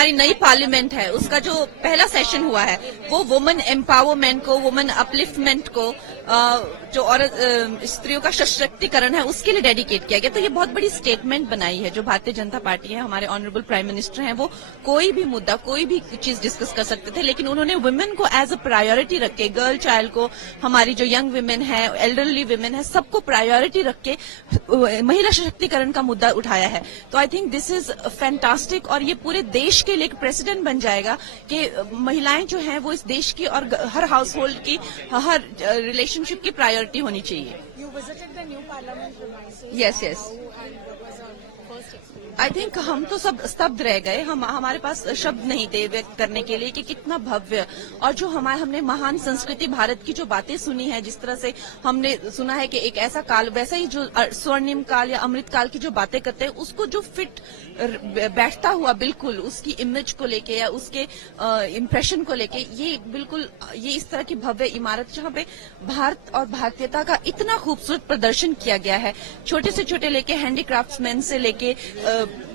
हमारी नई पार्लियामेंट है उसका जो पहला सेशन हुआ है वो वुमेन एम्पावरमेंट को, वुमेन अपलिफ्टमेंट को, जो औरत स्त्रियों का सशक्तिकरण है उसके लिए डेडिकेट किया गया। तो ये बहुत बड़ी स्टेटमेंट बनाई है जो भारतीय जनता पार्टी है, हमारे ऑनरेबल प्राइम मिनिस्टर हैं, वो कोई भी मुद्दा कोई भी चीज डिस्कस कर सकते थे, लेकिन उन्होंने वुमेन को एज अ प्रायोरिटी रख के, गर्ल चाइल्ड को, हमारी जो यंग वुमेन है, एल्डरली वुमेन है, सबको प्रायोरिटी रख के महिला सशक्तिकरण का मुद्दा उठाया है। तो I think this is fantastic और ये पूरे देश के लिए एक प्रेसिडेंट बन जाएगा कि महिलाएं जो हैं वो इस देश की और हर हाउस होल्ड की, हर रिलेशनशिप की प्रायोरिटी होनी चाहिए। यस यस, आई थिंक हम तो सब स्तब्ध रह गए, हमारे पास शब्द नहीं थे व्यक्त करने के लिए कि कितना भव्य, और जो हमने महान संस्कृति भारत की जो बातें सुनी है, जिस तरह से हमने सुना है कि एक ऐसा काल, वैसा ही जो स्वर्णिम काल या अमृत काल की जो बातें करते हैं उसको जो फिट बैठता हुआ बिल्कुल उसकी इमेज को लेके या उसके इम्प्रेशन को लेके, ये बिल्कुल ये इस तरह की भव्य इमारत जहां पे भारत और भारतीयता का इतना खूबसूरत प्रदर्शन किया गया है, छोटे से छोटे लेके हैंडीक्राफ्ट्समैन से लेके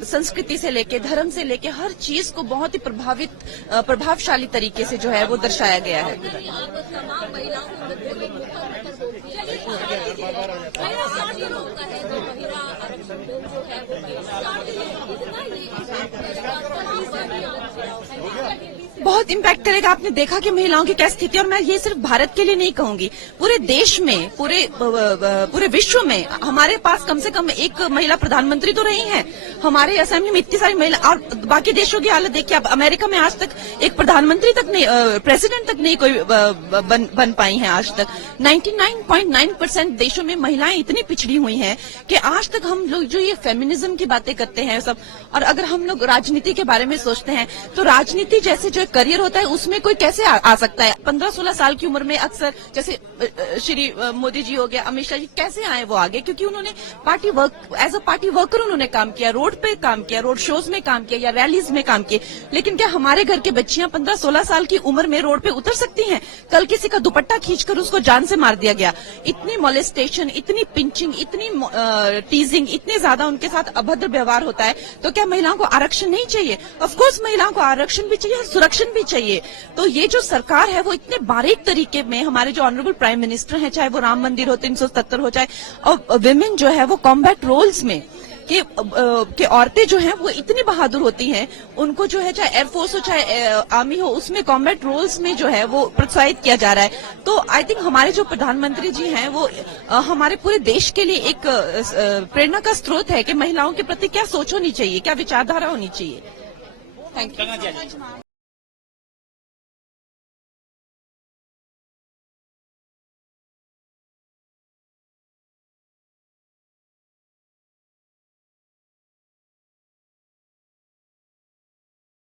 संस्कृति से लेके धर्म से लेके हर चीज को बहुत ही प्रभावशाली तरीके से जो है वो दर्शाया गया है। बहुत इम्पैक्ट करेगा। आपने देखा कि महिलाओं की क्या स्थिति, और मैं ये सिर्फ भारत के लिए नहीं कहूंगी, पूरे देश में, पूरे विश्व में हमारे पास कम से कम एक महिला प्रधानमंत्री तो रही हैं। हमारे असेंबली में इतनी सारी महिला, और बाकी देशों की हालत देखिए, अब अमेरिका में आज तक एक प्रधानमंत्री तक नहीं, प्रेसिडेंट तक नहीं कोई बन पाई हैं आज तक। 99.9% देशों में महिलाएं इतनी पिछड़ी हुई हैं कि आज तक हम लोग जो ये फेमिनिज्म की बातें करते हैं सब, और अगर हम लोग राजनीति के बारे में सोचते हैं तो राजनीति जैसे जो करियर होता है उसमें कोई कैसे आ सकता है। 15-16 साल की उम्र में अक्सर, जैसे श्री मोदी जी हो गया, अमित शाह जी, कैसे आए वो आगे? क्योंकि उन्होंने party work, as a party worker उन्होंने काम किया, रोड पे काम किया, रोड शोज में काम किया या रैलीज में काम किए। लेकिन क्या हमारे घर की बच्चियां 15-16 साल की उम्र में रोड पे उतर सकती हैं? कल किसी का दुपट्टा खींचकर उसको जान से मार दिया गया। इतनी मोलेस्टेशन, इतनी पिंचिंग, इतनी टीजिंग, इतने ज्यादा उनके साथ अभद्र व्यवहार होता है, तो क्या महिलाओं को आरक्षण नहीं चाहिए? ऑफकोर्स महिलाओं को आरक्षण भी चाहिए और सुरक्षण भी चाहिए। तो ये जो सरकार है वो इतने बारीक तरीके में, हमारे जो ऑनरेबल प्राइम मिनिस्टर हैं, चाहे वो राम मंदिर हो, 377 हो, चाहे और विमेन जो है वो कॉम्बैट रोल्स में कि औरतें जो हैं वो इतनी बहादुर होती हैं, उनको जो है चाहे एयरफोर्स हो चाहे आर्मी हो, उसमें कॉम्बैट रोल्स में जो है वो प्रोत्साहित किया जा रहा है। तो आई थिंक हमारे जो प्रधानमंत्री जी हैं वो हमारे पूरे देश के लिए एक प्रेरणा का स्रोत है कि महिलाओं के प्रति क्या सोच होनी चाहिए, क्या विचारधारा होनी चाहिए। Thank you.